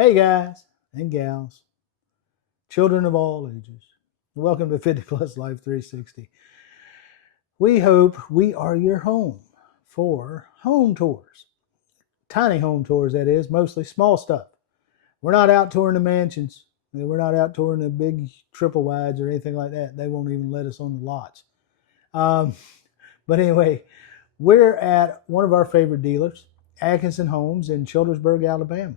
Hey guys and gals, children of all ages, welcome to 50 Plus Life 360. We hope we are your home for home tours. Tiny home tours, that is, mostly small stuff. We're not out touring the mansions. We're not out touring the big triple wides or anything like that. They won't even let us on the lots. But anyway, we're at one of our favorite dealers, Atkinson Homes in Childersburg, Alabama.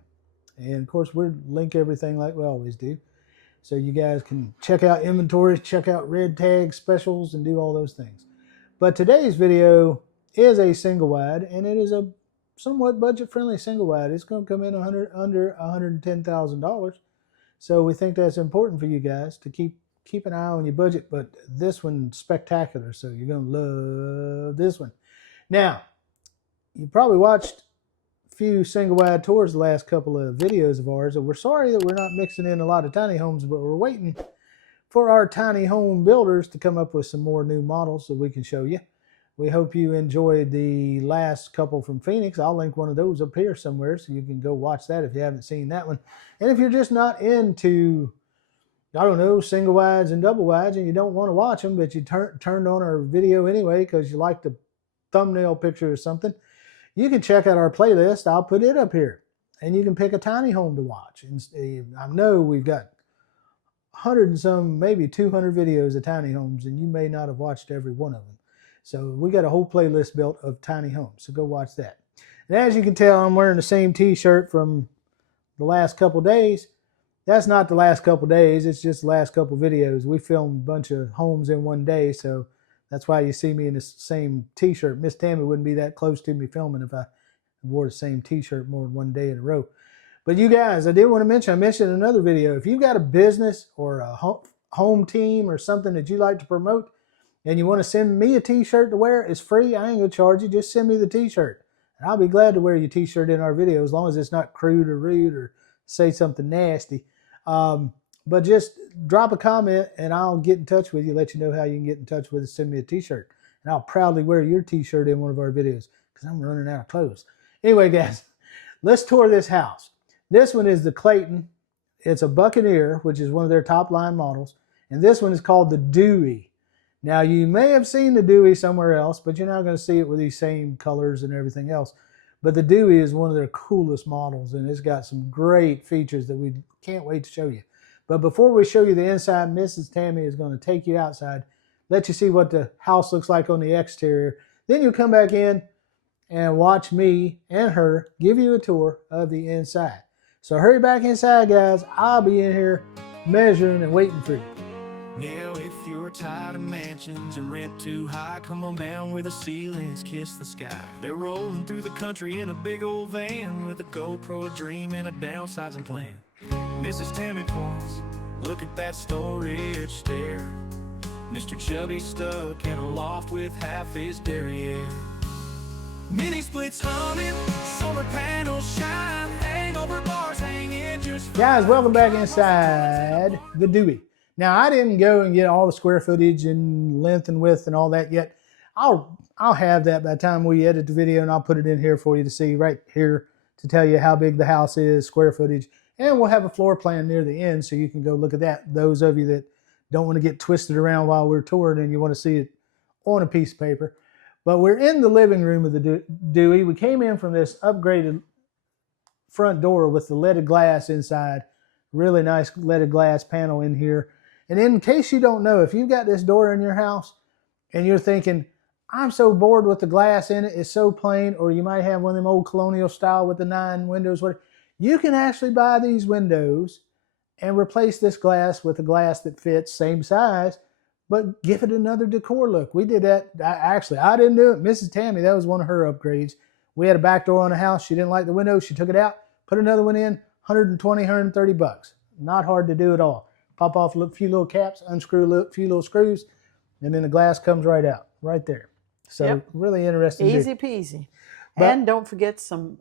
And of course, we'll link everything like we always do. So you guys can check out inventories, check out red tag specials, and do all those things. But today's video is a single wide, and it is a somewhat budget-friendly single wide. It's going to come in under $110,000. So we think that's important for you guys to keep an eye on your budget. But this one's spectacular, so you're going to love this one. Now, you probably watched few single wide tours the last couple of videos of ours, and we're sorry that we're not mixing in a lot of tiny homes, but we're waiting for our tiny home builders to come up with some more new models that we can show you. We hope you enjoyed the last couple from Phoenix. I'll link one of those up here somewhere so you can go watch that if you haven't seen that one. And if you're just not into, I don't know, single wides and double wides and you don't want to watch them, but you turned on our video anyway because you like the thumbnail picture or something, you can check out our playlist. I'll put it up here. And you can pick a tiny home to watch. And I know we've got 100 and some, maybe 200 videos of tiny homes, and you may not have watched every one of them. So we got a whole playlist built of tiny homes. So go watch that. And as you can tell, I'm wearing the same t-shirt from the last couple days. That's not the last couple days. It's just the last couple videos. We filmed a bunch of homes in one day, so that's why you see me in the same t-shirt. Miss Tammy wouldn't be that close to me filming if I wore the same t-shirt more than one day in a row. But you guys, I did want to mention, I mentioned in another video, if you've got a business or a home team or something that you like to promote and you want to send me a t-shirt to wear, it's free. I ain't going to charge you. Just send me the t-shirt. And I'll be glad to wear your t-shirt in our video as long as it's not crude or rude or say something nasty. But just drop a comment and I'll get in touch with you, let you know how you can get in touch with us, send me a t-shirt. And I'll proudly wear your t-shirt in one of our videos because I'm running out of clothes. Anyway, guys, let's tour this house. This one is the Clayton. It's a Buccaneer, which is one of their top line models. And this one is called the Dewey. Now, you may have seen the Dewey somewhere else, but you're not going to see it with these same colors and everything else. But the Dewey is one of their coolest models, and it's got some great features that we can't wait to show you. But before we show you the inside, Mrs. Tammy is going to take you outside, let you see what the house looks like on the exterior. Then you'll come back in and watch me and her give you a tour of the inside. So hurry back inside, guys. I'll be in here measuring and waiting for you. Now if you're tired of mansions and rent too high, come on down where the ceilings kiss the sky. They're rolling through the country in a big old van with a GoPro, a dream, and a downsizing plan. Mrs. Tammy points, look at that storage stair. Mr. Chubby stuck in a loft with half his derriere. Mini splits humming, solar panels shine, hangover bars hanging just fine. Guys, welcome back inside the Dewey. Now, I didn't go and get all the square footage and length and width and all that yet. I'll have that by the time we edit the video, and I'll put it in here for you to see right here to tell you how big the house is, square footage. And we'll have a floor plan near the end so you can go look at that. Those of you that don't want to get twisted around while we're touring and you want to see it on a piece of paper. But we're in the living room of the Dewey. We came in from this upgraded front door with the leaded glass inside. Really nice leaded glass panel in here. And in case you don't know, if you've got this door in your house and you're thinking, I'm so bored with the glass in it, it's so plain, or you might have one of them old colonial style with the 9 windows, whatever. You can actually buy these windows and replace this glass with a glass that fits, same size, but give it another decor look. We did that. I didn't do it. Mrs. Tammy, that was one of her upgrades. We had a back door on the house. She didn't like the window. She took it out, put another one in, 120, 130 bucks. Not hard to do at all. Pop off a few little caps, unscrew a few little screws, and then the glass comes right out, right there. So Yep. Really interesting. Easy peasy. But- And don't forget some,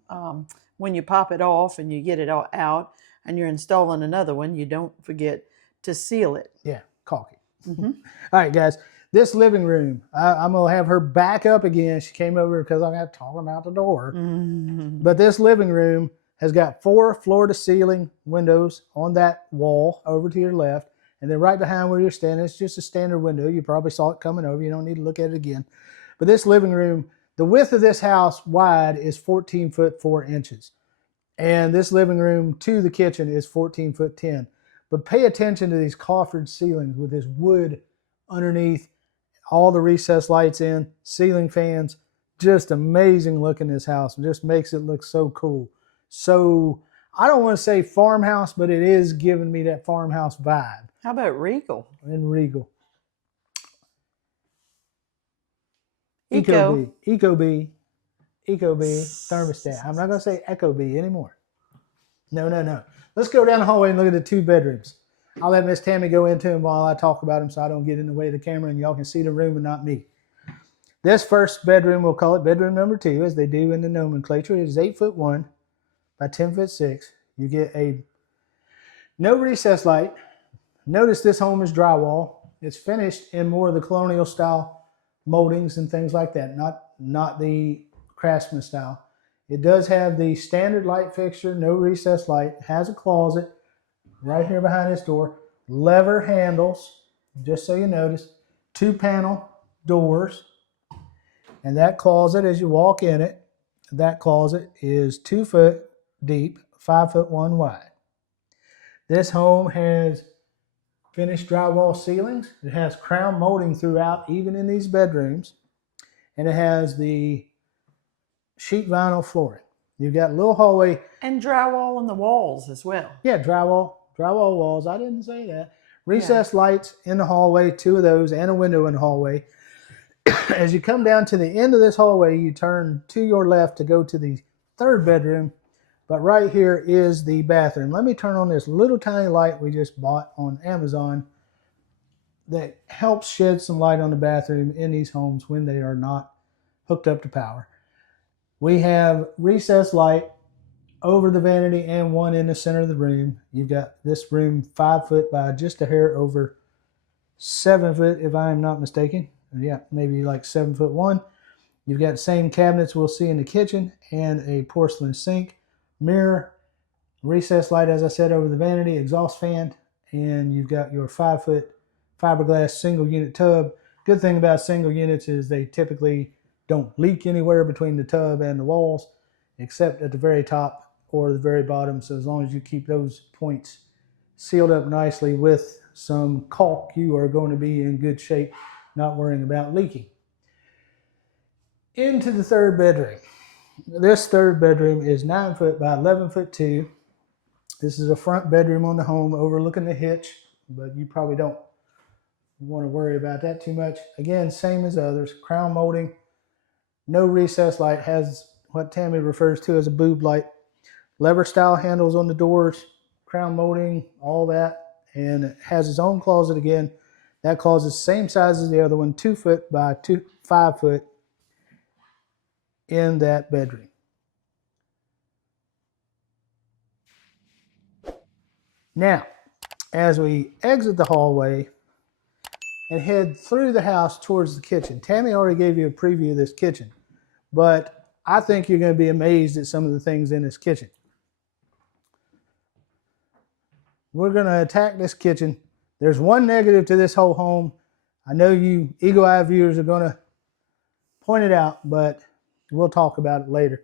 when you pop it off and you get it all out and you're installing another one, you don't forget to seal it. Yeah, caulk it. Mm-hmm. All right, guys. This living room, I'm going to have her back up again. She came over because I got to talk about the door. Mm-hmm. But this living room has got 4 floor-to-ceiling windows on that wall over to your left. And then right behind where you're standing, it's just a standard window. You probably saw it coming over. You don't need to look at it again. But this living room, the width of this house wide is 14 foot 4 inches. And this living room to the kitchen is 14 foot 10. But pay attention to these coffered ceilings with this wood underneath, all the recessed lights in, ceiling fans. Just amazing looking, this house. It just makes it look so cool. So I don't want to say farmhouse, but it is giving me that farmhouse vibe. How about regal? And regal. Eco. Ecobee thermostat. I'm not going to say Ecobee anymore. No. Let's go down the hallway and look at the 2 bedrooms. I'll let Miss Tammy go into them while I talk about them so I don't get in the way of the camera and y'all can see the room and not me. This first bedroom, we'll call it bedroom number 2, as they do in the nomenclature. It is 8 foot 1 by 10 foot 6. You get a no recess light. Notice this home is drywall. It's finished in more of the colonial style moldings and things like that, not the craftsman style. It does have the standard light fixture, no recess light. It has a closet right here behind this door. Lever handles, just so you notice. 2 panel doors. And that closet, as you walk in it, that closet is 2 foot deep, 5 foot 1 wide. This home has finished drywall ceilings. It has crown molding throughout, even in these bedrooms. And it has the sheet vinyl flooring. You've got a little hallway. And drywall on the walls as well. Yeah, drywall walls. I didn't say that. Recessed lights in the hallway, 2 of those, and a window in the hallway. As you come down to the end of this hallway, you turn to your left to go to the 3rd bedroom. But right here is the bathroom. Let me turn on this little tiny light we just bought on Amazon that helps shed some light on the bathroom in these homes when they are not hooked up to power. We have recessed light over the vanity and one in the center of the room. You've got this room 5 foot by just a hair over 7 foot, if I am not mistaken. Yeah, maybe like 7 foot 1. You've got the same cabinets we'll see in the kitchen and a porcelain sink, mirror, recessed light, as I said, over the vanity, exhaust fan, and you've got your 5 foot fiberglass single unit tub. Good thing about single units is they typically don't leak anywhere between the tub and the walls, except at the very top or the very bottom. So as long as you keep those points sealed up nicely with some caulk, you are going to be in good shape, not worrying about leaking. Into the 3rd bedroom. This 3rd bedroom is 9 foot by 11 foot 2. This is a front bedroom on the home overlooking the hitch, but you probably don't want to worry about that too much. Again, same as others, crown molding, no recess light, has what Tammy refers to as a boob light, lever style handles on the doors, crown molding, all that, and it has its own closet again. That closet is the same size as the other one, 2 foot by 5 foot in that bedroom. Now, as we exit the hallway and head through the house towards the kitchen, Tammy already gave you a preview of this kitchen, but I think you're going to be amazed at some of the things in this kitchen. We're going to attack this kitchen. There's one negative to this whole home. I know you eagle-eye viewers are going to point it out, but we'll talk about it later.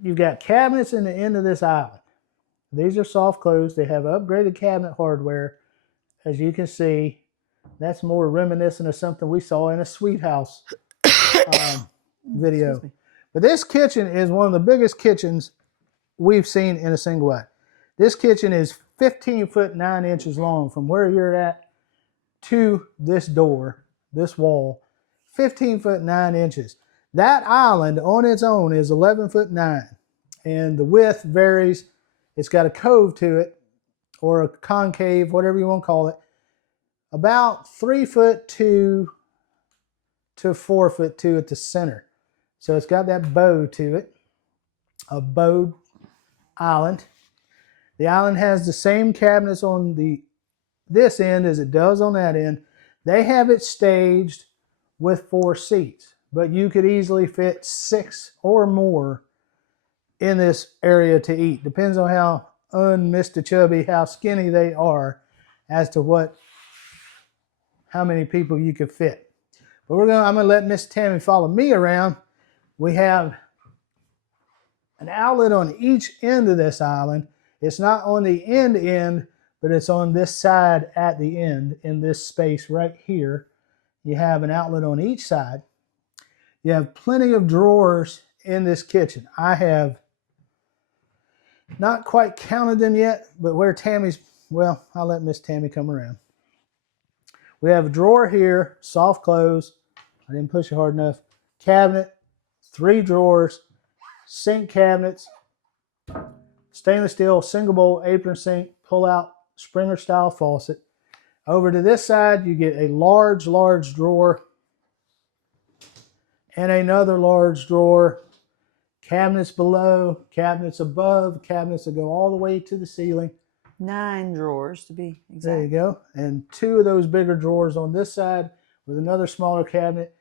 You've got cabinets in the end of this island. These are soft close. They have upgraded cabinet hardware. As you can see, that's more reminiscent of something we saw in a Sweet House video. But this kitchen is one of the biggest kitchens we've seen in a single wide. This kitchen is 15 foot 9 inches long from where you're at to this door, this wall, 15 foot 9 inches. That island on its own is 11 foot 9, and the width varies. It's got a cove to it, or a concave, whatever you want to call it, about 3 foot 2 to 4 foot 2 at the center. So it's got that bow to it, a bowed island. The island has the same cabinets on this end as it does on that end. They have it staged with 4 seats, but you could easily fit 6 or more in this area to eat. Depends on how Mr. Chubby, how skinny they are, as to how many people you could fit. But I'm gonna let Miss Tammy follow me around. We have an outlet on each end of this island. It's not on the end, but it's on this side at the end in this space right here. You have an outlet on each side. You have plenty of drawers in this kitchen. I have not quite counted them yet, but where Tammy's, well, I'll let Miss Tammy come around. We have a drawer here, soft close. I didn't push it hard enough. Cabinet, 3 drawers, sink cabinets, stainless steel single bowl apron sink, pull out Springer style faucet. Over to this side, you get a large drawer and another large drawer. Cabinets below, cabinets above, cabinets that go all the way to the ceiling. 9 drawers to be exact. There you go. And 2 of those bigger drawers on this side with another smaller cabinet.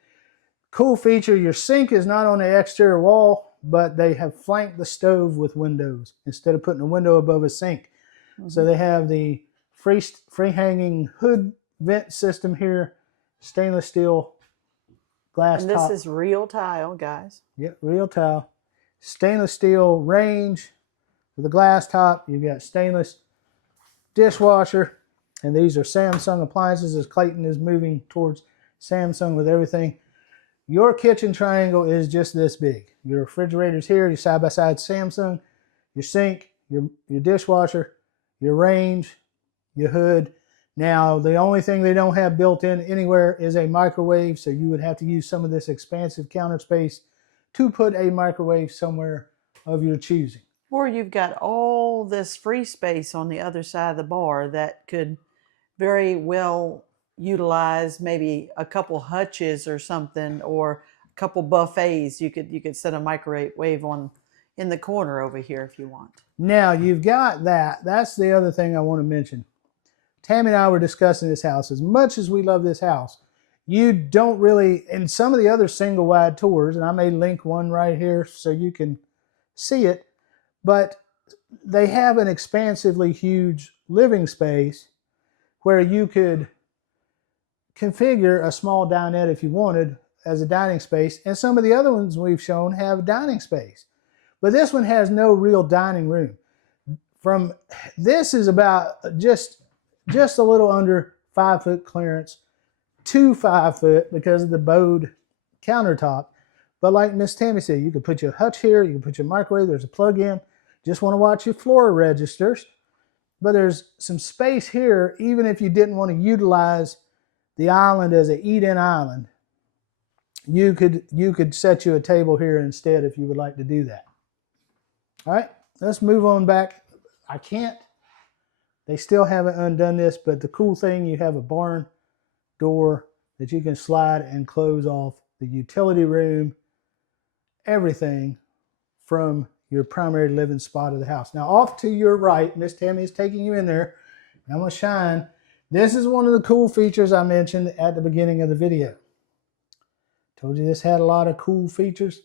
Cool feature, your sink is not on the exterior wall, but they have flanked the stove with windows instead of putting a window above a sink. Mm-hmm. So they have the free hanging hood vent system here, stainless steel glass top. And this is real tile, guys. Yep, real tile. Stainless steel range with a glass top. You've got stainless dishwasher. And these are Samsung appliances as Clayton is moving towards Samsung with everything. Your kitchen triangle is just this big. Your refrigerator's here, your side-by-side Samsung, your sink, your dishwasher, your range, your hood. Now, the only thing they don't have built in anywhere is a microwave, so you would have to use some of this expansive counter space to put a microwave somewhere of your choosing. Or you've got all this free space on the other side of the bar that could very well utilize maybe a couple hutches or something, or a couple buffets. You could set a microwave on in the corner over here if you want. Now you've got that. That's the other thing I want to mention. Tammy and I were discussing this house. As much as we love this house, you don't really, in some of the other single wide tours, and I may link one right here so you can see it, but they have an expansively huge living space where you could configure a small dinette if you wanted as a dining space, and some of the other ones we've shown have dining space. But this one has no real dining room. This is about just a little under 5 foot clearance to 5 foot because of the bowed countertop. But like Miss Tammy said, you can put your hutch here, you can put your microwave, there's a plug-in. Just want to watch your floor registers. But there's some space here, even if you didn't want to utilize the island as an eat-in island. You could set you a table here instead if you would like to do that. All right, let's move on back. They still haven't undone this, but the cool thing, you have a barn door that you can slide and close off the utility room, everything from your primary living spot of the house. Now off to your right, Miss Tammy is taking you in there. I'm gonna shine. This is one of the cool features I mentioned at the beginning of the video. Told you this had a lot of cool features.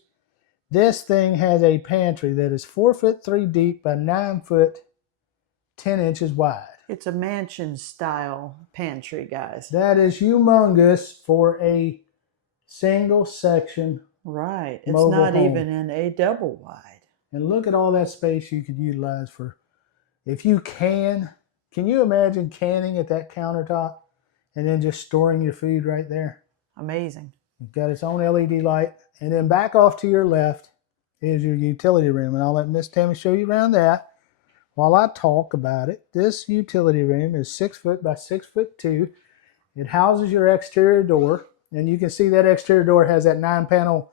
This thing has a pantry that is 4 foot 3 deep by 9 foot 10 inches wide. It's a mansion style pantry, guys. That is humongous for a single section. Right. It's not home. even in a double wide. And look at all that space you could utilize for, if you can you imagine canning at that countertop and then just storing your food right there? Amazing. You've got its own LED light. And then back off to your left is your utility room. And I'll let Miss Tammy show you around that while I talk about it. This utility room is 6 foot by 6 foot 2. It houses your exterior door. And you can see that exterior door has that 9-panel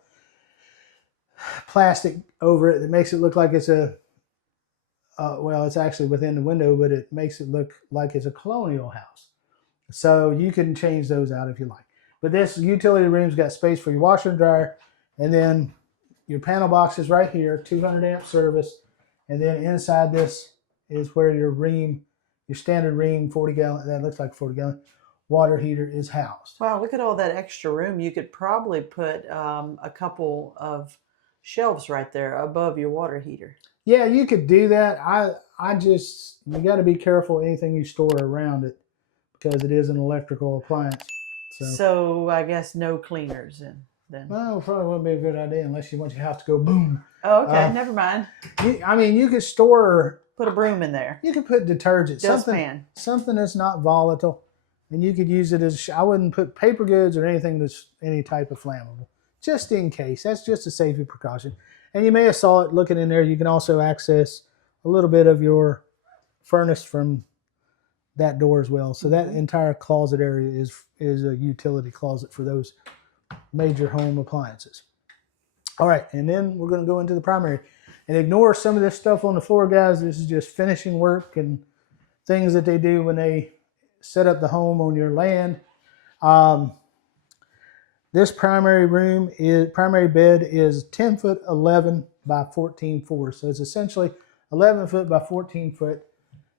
plastic over it that makes it look like it's well, it's actually within the window, but it makes it look like it's a colonial house. So you can change those out if you like. But this utility room's got space for your washer and dryer, and then your panel box is right here, 200 amp service, and then inside this is where your standard Ream 40 gallon, that looks like 40 gallon, water heater is housed. Wow, look at all that extra room. You could probably put a couple of shelves right there above your water heater. Yeah, you could do that. You got to be careful anything you store around it because it is an electrical appliance. So I guess no cleaners then. Well, probably wouldn't be a good idea unless you want your house to go boom. Oh, okay, never mind. You could store. Put a broom in there. You could put detergent, Dustpan. something that's not volatile, and you could use it as. I wouldn't put paper goods or anything that's any type of flammable, just in case. That's just a safety precaution. And you may have saw it looking in there. You can also access a little bit of your furnace from that door as well. So that entire closet area is a utility closet for those major home appliances. All right, and then we're going to go into the primary. And ignore some of this stuff on the floor, guys. This is just finishing work and things that they do when they set up the home on your land. This primary bed is 10 foot 11 by 14.4. So it's essentially 11 foot by 14 foot.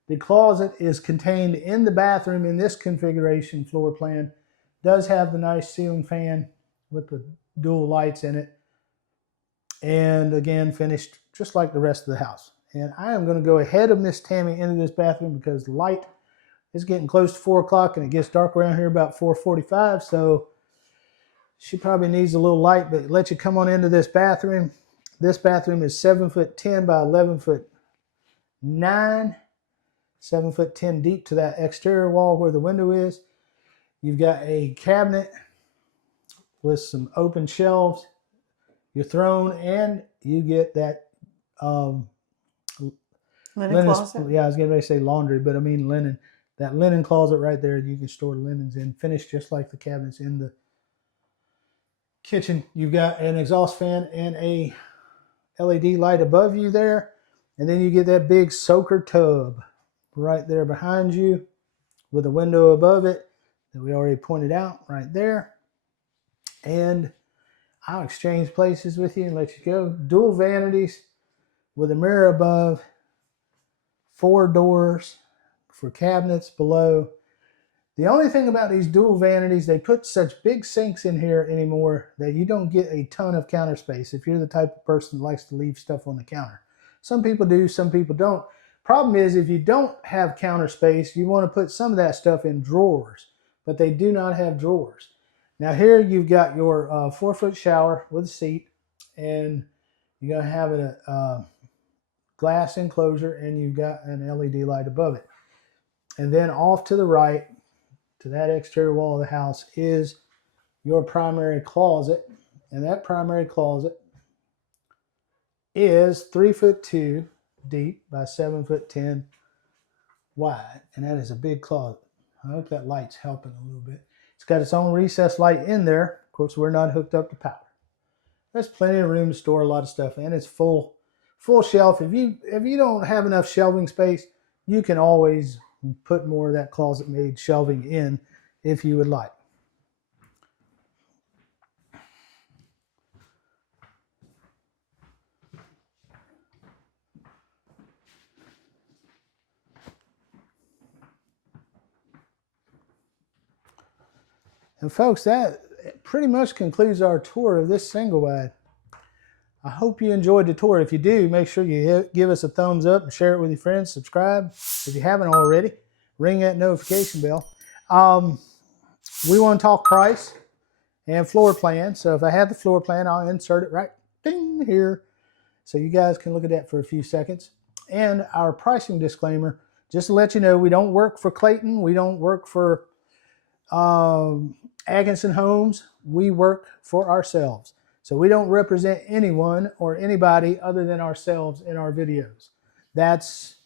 The closet is contained in the bathroom in this configuration floor plan. Does have the nice ceiling fan with the dual lights in it. And again, finished just like the rest of the house. And I am going to go ahead of Miss Tammy into this bathroom because the light is getting close to 4 o'clock and it gets dark around here about 4:45. So she probably needs a little light, but let you come on into this bathroom. This bathroom is 7 foot 10 by 11 foot 9, 7 foot 10 deep to that exterior wall where the window is. You've got a cabinet with some open shelves, your throne, and you get that linen closet. Yeah, I was going to say laundry, but I mean linen. That linen closet right there, you can store linens in, finished just like the cabinets in the kitchen. You've got an exhaust fan and a LED light above you there. And then you get that big soaker tub right there behind you with a window above it that we already pointed out right there. And I'll exchange places with you and let you go. Dual vanities with a mirror above, 4 doors for cabinets below. The only thing about these dual vanities, they put such big sinks in here anymore that you don't get a ton of counter space if you're the type of person that likes to leave stuff on the counter. Some people do, some people don't. Problem is, if you don't have counter space, you want to put some of that stuff in drawers, but they do not have drawers. Now here you've got your 4-foot shower with a seat, and you're going to have a glass enclosure, and you've got an LED light above it. And then off to the right, to that exterior wall of the house, is your primary closet. And that primary closet is 3 foot 2 deep by 7 foot 10 wide. And that is a big closet. I hope that light's helping a little bit. It's got its own recessed light in there. Of course, we're not hooked up to power. There's plenty of room to store a lot of stuff, and it's full shelf. If you don't have enough shelving space, you can always put more of that closet made shelving in if you would like. And folks, that pretty much concludes our tour of this single wide. I hope you enjoyed the tour. If you do, make sure you give us a thumbs up and share it with your friends. Subscribe if you haven't already. Ring that notification bell. We want to talk price and floor plan. So if I have the floor plan, I'll insert it right ding here so you guys can look at that for a few seconds. And our pricing disclaimer, just to let you know, we don't work for Clayton. We don't work for Atkinson Homes. We work for ourselves. So we don't represent anyone or anybody other than ourselves in our videos. That's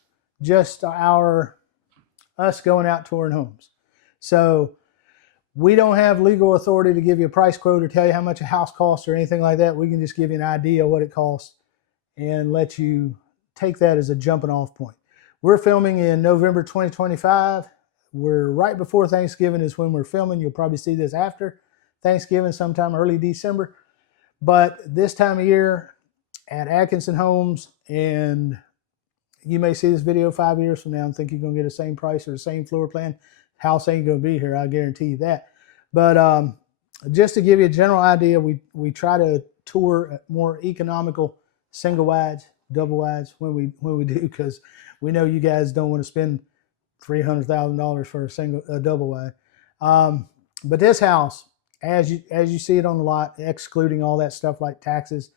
just us going out touring homes. So we don't have legal authority to give you a price quote or tell you how much a house costs or anything like that. We can just give you an idea of what it costs and let you take that as a jumping off point. We're filming in November 2025. We're right before Thanksgiving is when we're filming. You'll probably see this after Thanksgiving, sometime early December. But this time of year at Atkinson Homes, and you may see this video 5 years from now and think you're going to get the same price or the same floor plan. House ain't going to be here, I guarantee you that. But just to give you a general idea, we try to tour more economical single wides, double wides when we do, because we know you guys don't want to spend $300,000 for a double wide. But this house, as you see it on the lot, excluding all that stuff like taxes,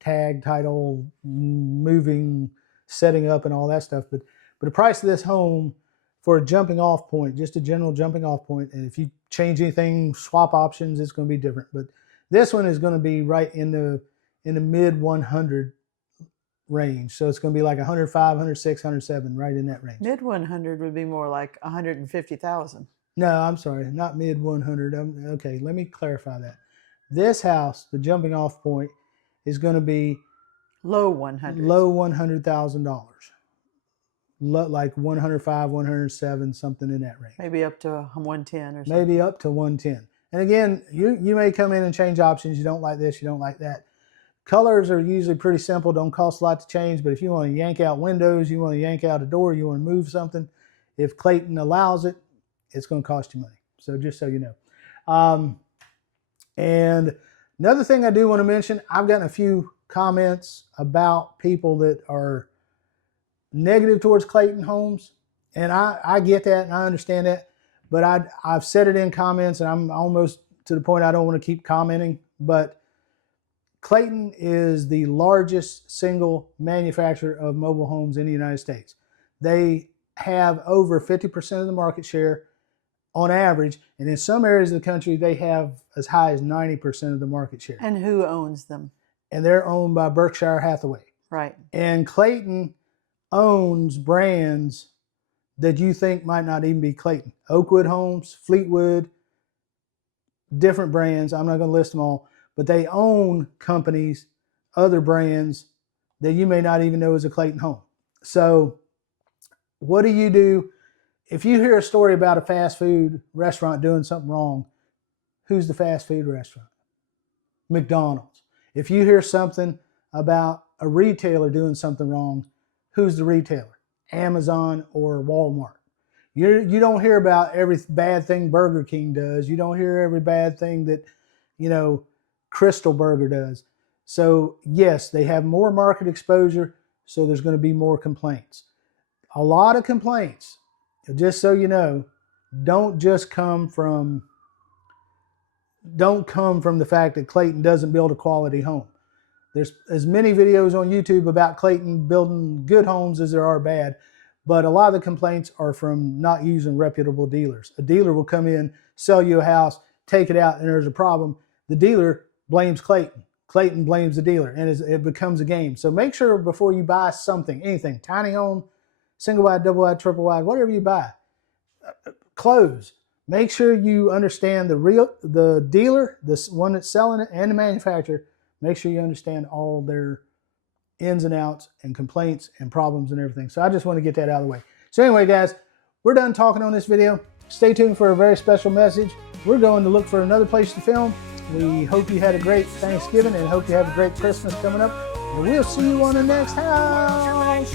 tag, title, moving, setting up, and all that stuff, but the price of this home for a jumping off point, just a general jumping off point, and if you change anything, swap options, it's going to be different. But this one is going to be right in the mid 100 range. So it's going to be like 105, 106, 107, right in that range. Mid 100 would be more like 150,000. No, I'm sorry, not mid 100. Okay, let me clarify that. This house, the jumping off point, is going to be low 100. Low $100,000. Like 105, 107, something in that range. Maybe up to 110 or something. Maybe up to 110. And again, you may come in and change options. You don't like this, you don't like that. Colors are usually pretty simple, don't cost a lot to change, but if you want to yank out windows, you want to yank out a door, you want to move something, if Clayton allows it, it's going to cost you money. So just so you know. And another thing I do want to mention, I've gotten a few comments about people that are negative towards Clayton Homes, and I get that and I understand that, but I've said it in comments, and I'm almost to the point I don't want to keep commenting, but Clayton is the largest single manufacturer of mobile homes in the United States. They have over 50% of the market share on average, and in some areas of the country they have as high as 90% of the market share. And who owns them? And they're owned by Berkshire Hathaway. Right. And Clayton owns brands that you think might not even be Clayton. Oakwood Homes, Fleetwood, different brands. I'm not going to list them all, but they own companies, other brands that you may not even know is a Clayton home. So what do you do if you hear a story about a fast food restaurant doing something wrong? Who's the fast food restaurant? McDonald's. If you hear something about a retailer doing something wrong, who's the retailer? Amazon or Walmart. You don't hear about every bad thing Burger King does. You don't hear every bad thing that, Crystal Burger does. So yes, they have more market exposure, so there's going to be more complaints. A lot of complaints, just so you know, don't come from the fact that Clayton doesn't build a quality home. There's as many videos on YouTube about Clayton building good homes as there are bad, but a lot of the complaints are from not using reputable dealers. A dealer will come in, sell you a house, take it out, and there's a problem. The dealer blames Clayton. Clayton blames the dealer, and it becomes a game. So make sure before you buy something, anything, tiny home, single wide, double wide, triple wide, whatever you buy, clothes, make sure you understand the dealer, the one that's selling it, and the manufacturer. Make sure you understand all their ins and outs and complaints and problems and everything. So I just want to get that out of the way. So anyway, guys, we're done talking on this video. Stay tuned for a very special message. We're going to look for another place to film. We hope you had a great Thanksgiving and hope you have a great Christmas coming up. And we'll see you on the next house.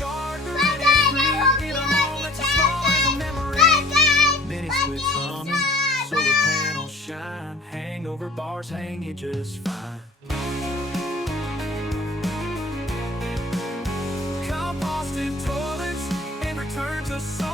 Hangover bars hang you just fine. Composted toilets and return to sun.